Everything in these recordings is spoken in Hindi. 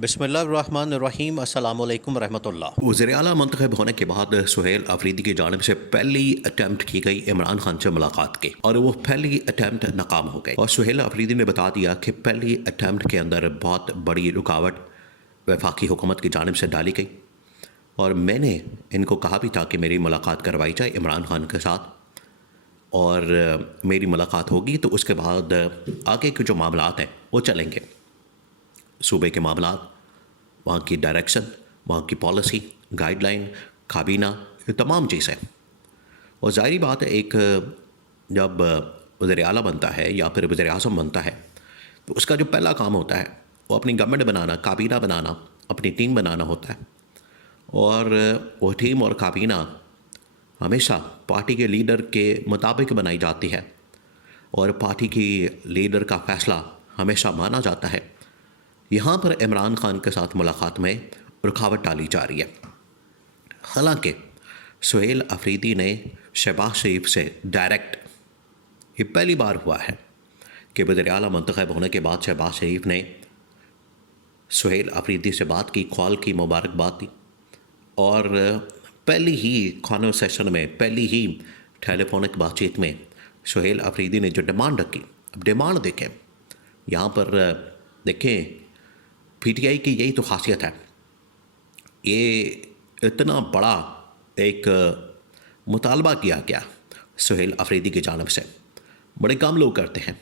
बिस्मिल्लाहिर्रहमानिर्रहीम अस्सलामु अलैकुम रहमतुल्लाह। वज़ीर आला मंतखब होने के बाद सुहेल अफरीदी की जानिब से पहली अटैम्प्ट की गई इमरान खान से मुलाकात की और वो पहली अटैम्प्ट नाकाम हो गई। और सुहेल अफरीदी ने बता दिया कि पहली अटैम्प्ट के अंदर बहुत बड़ी रुकावट वफाकी हुकूमत की जानिब से डाली गई और मैंने इनको कहा भी था कि मेरी मुलाकात करवाई जाए इमरान खान के साथ और मेरी मुलाकात होगी तो उसके बाद आगे के जो मामलात हैं वो चलेंगे। सूबे के मामलात, वहाँ की डायरेक्शन, वहाँ की पॉलिसी, गाइडलाइन, काबीना, ये तमाम चीज़ें। और ज़ाहिरी बात है एक जब वज़ीर आला बनता है या फिर वज़ीर आज़म बनता है तो उसका जो पहला काम होता है वो अपनी गवर्नमेंट बनाना, काबीना बनाना, अपनी टीम बनाना होता है। और वो टीम और काबीना हमेशा पार्टी के लीडर के मुताबिक बनाई जाती है और पार्टी की लीडर का फ़ैसला हमेशा माना जाता है। यहाँ पर इमरान खान के साथ मुलाकात में रुकावट डाली जा रही है। हालांकि सुहेल अफरीदी ने शहबाज शरीफ से डायरेक्ट, ये पहली बार हुआ है कि वज़ीर आला मुंतखब होने के बाद शहबाज शरीफ ने सुहेल अफरीदी से बात की, कॉल की, मुबारकबाद दी और पहली ही कॉन्वर्सेशन में, पहली ही टेलीफोनिक बातचीत में सुहेल अफरीदी ने जो डिमांड रखी, अब डिमांड देखें यहाँ पर, देखें पीटीआई की यही तो खासियत है। ये इतना बड़ा एक मुतालबा किया गया सुहेल अफरीदी की जानिब से, बड़े कम लोग करते हैं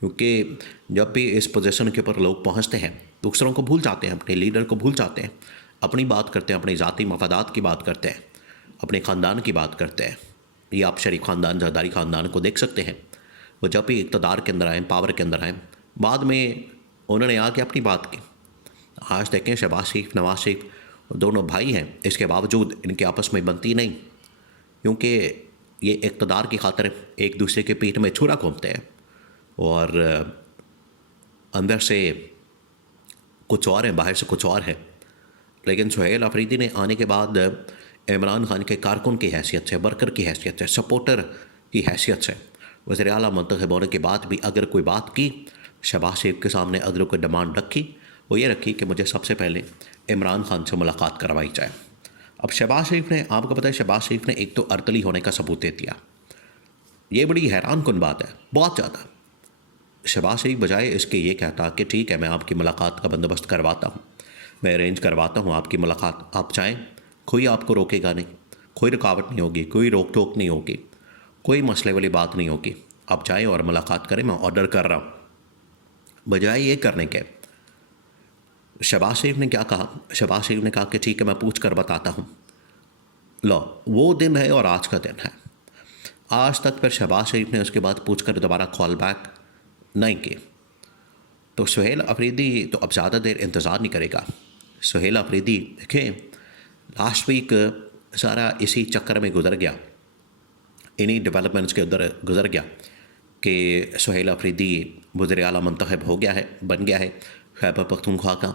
क्योंकि जब भी इस पोजीशन के ऊपर लोग पहुंचते हैं दूसरों को भूल जाते हैं, अपने लीडर को भूल जाते हैं, अपनी बात करते हैं, अपने ज़ाती मफादात की बात करते हैं, अपने ख़ानदान की बात करते हैं। ये आप शरीफ ख़ानदान, जरदारी ख़ानदान को देख सकते हैं। वो जब भी इक़्तिदार के अंदर आए, पावर के अंदर आए, बाद में उन्होंने आके अपनी बात की। आज देखें शहबाज शरीफ, नवाज शरीफ दोनों भाई हैं, इसके बावजूद इनके आपस में बनती नहीं क्योंकि ये इक़्तिदार की खातिर एक दूसरे के पीठ में छुरा घूमते हैं और अंदर से कुछ और है, बाहर से कुछ और है। लेकिन सुहेल अफरीदी ने आने के बाद इमरान खान के कारकुन की हैसियत से, वर्कर की हैसियत से, सपोर्टर की हैसियत से वज़ीर आला मुंतखब होने के बाद भी अगर कोई बात की, शहबाज शरीफ के सामने अगर कोई डिमांड रखी, वो ये रखी कि मुझे सबसे पहले इमरान खान से मुलाकात करवाई जाए। अब शहबाज शरीफ ने, आपको पता है शहबाज शरीफ ने एक तो अर्तली होने का सबूत दे दिया। ये बड़ी हैरान कुन बात है, बहुत ज़्यादा। शहबाज शरीफ बजाय इसके ये कहता कि ठीक है मैं आपकी मुलाकात का बंदोबस्त करवाता हूँ, मैं अरेंज करवाता हूँ आपकी मुलाकात, आप चाहें, कोई आपको रोकेगा नहीं, कोई रुकावट नहीं होगी, कोई रोक टोक नहीं होगी, कोई मसले वाली बात नहीं होगी, आप चाहें और मुलाकात करें, मैं ऑर्डर कर रहा हूँ। बजाय ये करने के शहबाज शरीफ ने क्या कहा? शहबाज शरीफ ने कहा कि ठीक है मैं पूछ कर बताता हूँ। लो, वो दिन है और आज का दिन है। आज तक फिर शहबाज शरीफ ने उसके बाद पूछ कर दोबारा कॉल बैक नहीं की। तो सुहेल अफरीदी तो अब ज़्यादा देर इंतज़ार नहीं करेगा। सुहेल अफरीदी देखें लास्ट वीक सारा इसी चक्कर में गुजर गया, इन्हीं डेवलपमेंट्स के अंदर गुजर गया कि सुहेल अफरीदी वज़ीर आला मुंतखब हो गया है, बन गया है खैबर पख्तूनख्वा का।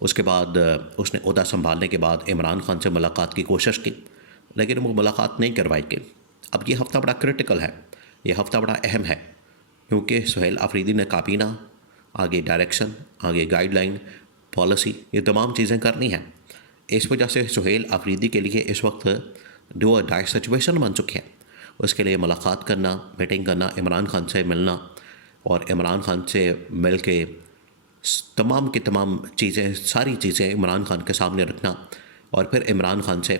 उसके बाद उसने ओहदा संभालने के बाद इमरान खान से मुलाकात की कोशिश की लेकिन वो मुलाकात नहीं करवाई गई। अब ये हफ़्ता बड़ा क्रिटिकल है, ये हफ़्ता बड़ा अहम है क्योंकि सुहेल अफरीदी ने काबीना, आगे डायरेक्शन, आगे गाइडलाइन, पॉलिसी, ये तमाम चीज़ें करनी हैं। इस वजह से सुहेल अफरीदी के लिए इस वक्त डू और डाई सिचुएशन बन चुकी है। उसके लिए मुलाकात करना, मीटिंग करना, इमरान खान से मिलना और इमरान खान से मिल के तमाम की तमाम चीज़ें, सारी चीज़ें इमरान खान के सामने रखना और फिर इमरान खान से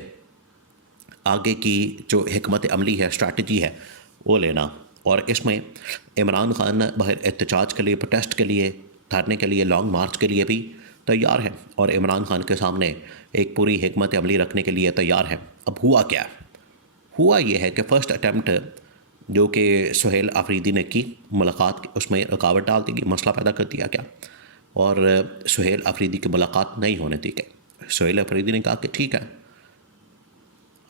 आगे की जो हिकमत अमली है, स्ट्रैटेजी है, वो लेना। और इसमें इमरान खान बाहर एहतजाज के लिए, प्रोटेस्ट के लिए, धरने के लिए, लॉन्ग मार्च के लिए भी तैयार है और इमरान खान के सामने एक पूरी हिकमत अमली रखने के लिए तैयार है। अब हुआ क्या? हुआ ये है कि फ़र्स्ट अटैम्प्ट जो कि सुहेल अफरीदी ने की मुलाकात की, उसमें रुकावट डाल दी गई, मसला पैदा कर दिया गया और सुहेल अफरीदी की मुलाकात नहीं होने दी गई। सुहेल अफरीदी ने कहा कि ठीक है,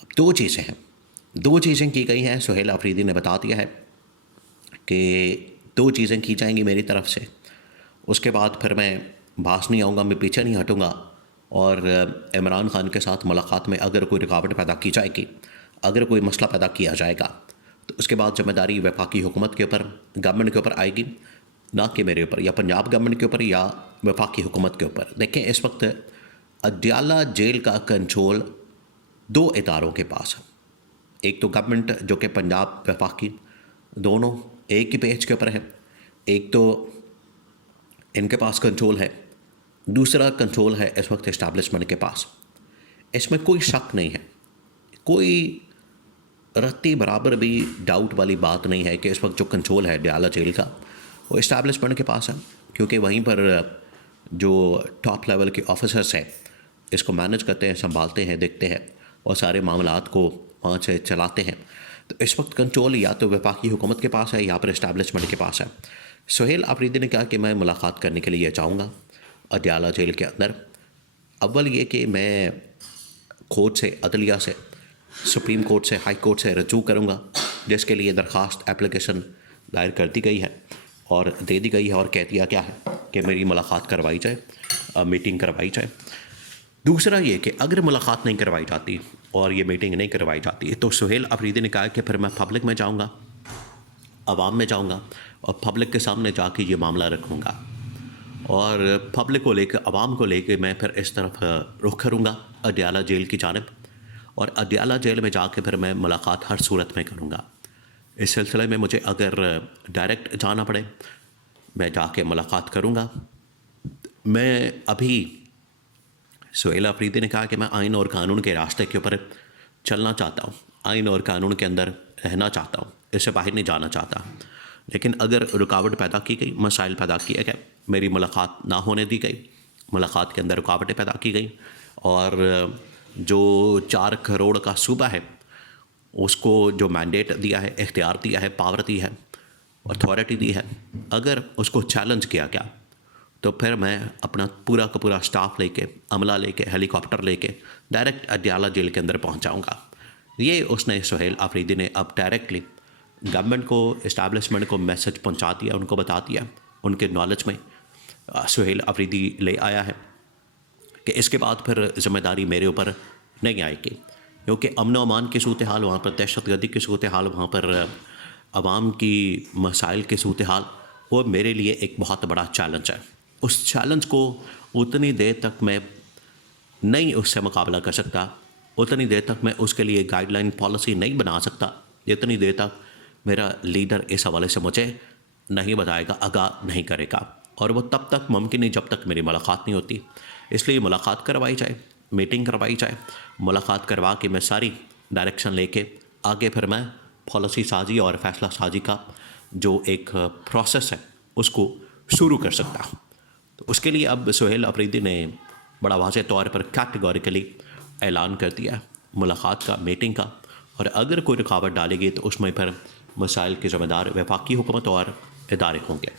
अब दो चीज़ें हैं, दो चीज़ें की गई हैं। सुहेल अफरीदी ने बता दिया है कि दो चीज़ें की जाएंगी मेरी तरफ से, उसके बाद फिर मैं बास नहीं आऊँगा, मैं पीछे नहीं हटूँगा और इमरान खान के साथ मुलाकात में अगर कोई रुकावट पैदा की जाएगी, अगर कोई मसला पैदा किया जाएगा तो उसके बाद ज़िम्मेदारी वफाकी हुकूमत के ऊपर, गवर्नमेंट के ऊपर आएगी। ना कि मेरे ऊपर या पंजाब गवर्नमेंट के ऊपर या वफाकी हुकूमत के ऊपर। देखें, इस वक्त अडयाला जेल का कंट्रोल 2 इदारों के पास है। एक तो गवर्नमेंट जो कि पंजाब वफाकी दोनों एक ही पेज के ऊपर है, एक तो इनके पास कंट्रोल है, दूसरा कंट्रोल है इस वक्त इस्टेब्लिशमेंट के पास। इसमें कोई शक नहीं है, कोई रत्ती बराबर भी डाउट वाली बात नहीं है कि इस वक्त जो कंट्रोल है अडयाला जेल का वो इस्टेब्लिशमेंट के पास है, क्योंकि वहीं पर जो टॉप लेवल के ऑफिसर्स हैं इसको मैनेज करते हैं, संभालते हैं, देखते हैं और सारे मामलात को वहाँ से चलाते हैं। तो इस वक्त कंट्रोल या तो वफाकी हुकूमत के पास है या फिर इस्टेब्लिशमेंट के पास है। सुहेल अफरीदी ने कहा कि मैं मुलाकात करने के लिए जाऊँगा अडयाला जेल के अंदर। अव्वल ये कि मैं कोर्ट से, अदलिया से, सुप्रीम कोर्ट से, हाई कोर्ट से रजू करूँगा, जिसके लिए दरख्वास्त एप्लीकेशन दायर कर दी गई है और दे दी गई है और कह दिया क्या है कि मेरी मुलाकात करवाई जाए, मीटिंग करवाई जाए। दूसरा ये कि अगर मुलाकात नहीं करवाई जाती और ये मीटिंग नहीं करवाई जाती तो सुहेल अफरीदी ने कहा कि फिर मैं पब्लिक में जाऊँगा, आवाम में जाऊँगा और पब्लिक के सामने जाके ये मामला रखूँगा और पब्लिक को लेकर, आवाम को लेकर मैं फिर इस तरफ रुख करूँगा अडयाला जेल की जानिब और अडयाला जेल में जाके फिर मैं मुलाकात हर सूरत में करूँगा। इस सिलसिले में मुझे अगर डायरेक्ट जाना पड़े मैं जाके मुलाकात करूँगा। मैं अभी, सुहेल अफरीदी ने कहा कि मैं आइन और कानून के रास्ते के ऊपर चलना चाहता हूँ, आइन और कानून के अंदर रहना चाहता हूँ, इससे बाहर नहीं जाना चाहता। लेकिन अगर रुकावट पैदा की गई, मसाइल पैदा किए गए, मेरी मुलाकात ना होने दी गई, मुलाकात के अंदर रुकावटें पैदा की गई और जो 4 करोड़ का सूबा है उसको जो मैंडेट दिया है, इख्तियार दिया है, पावर दी है, अथॉरिटी दी है, अगर उसको चैलेंज किया गया तो फिर मैं अपना पूरा का पूरा स्टाफ लेके, अमला लेके, हेलीकॉप्टर लेके डायरेक्ट अडयाला जेल के अंदर पहुंच जाऊंगा। ये उसने, सुहेल अफरीदी ने अब डायरेक्टली गवर्नमेंट को, इस्टेब्लिशमेंट को मैसेज पहुंचा दिया, उनको बता दिया, उनके नॉलेज में सुहेल अफरीदी ले आया है कि इसके बाद फिर ज़िम्मेदारी मेरे ऊपर नहीं आएगी, क्योंकि अमन अमान की सूरत हाल वहाँ पर, दहशतगर्दी की सूरत हाल वहाँ पर, आवाम की मसाइल की सूरत हाल, वो मेरे लिए एक बहुत बड़ा चैलेंज है। उस चैलेंज को उतनी देर तक मैं नहीं उससे मुकाबला कर सकता, उतनी देर तक मैं उसके लिए गाइडलाइन पॉलिसी नहीं बना सकता जितनी देर तक मेरा लीडर इस हवाले से मुझे नहीं बताएगा, आगाह नहीं करेगा, और वो तब तक मुमकिन नहीं जब तक मेरी मुलाकात नहीं होती। इसलिए मुलाकात करवाई जाए, मीटिंग करवाई जाए, मुलाकात करवा के मैं सारी डायरेक्शन लेके आगे फिर मैं पॉलिसी साजी और फैसला साजी का जो एक प्रोसेस है उसको शुरू कर सकता हूँ। तो उसके लिए अब सुहेल अफरीदी ने बड़ा वाज़ेह तौर पर कैटेगोरिकली ऐलान कर दिया मुलाकात का, मीटिंग का, और अगर कोई रुकावट डालेगी तो उसमें फिर मसाइल के ज़िम्मेदार वफाकी हुकूमत और इदारे होंगे।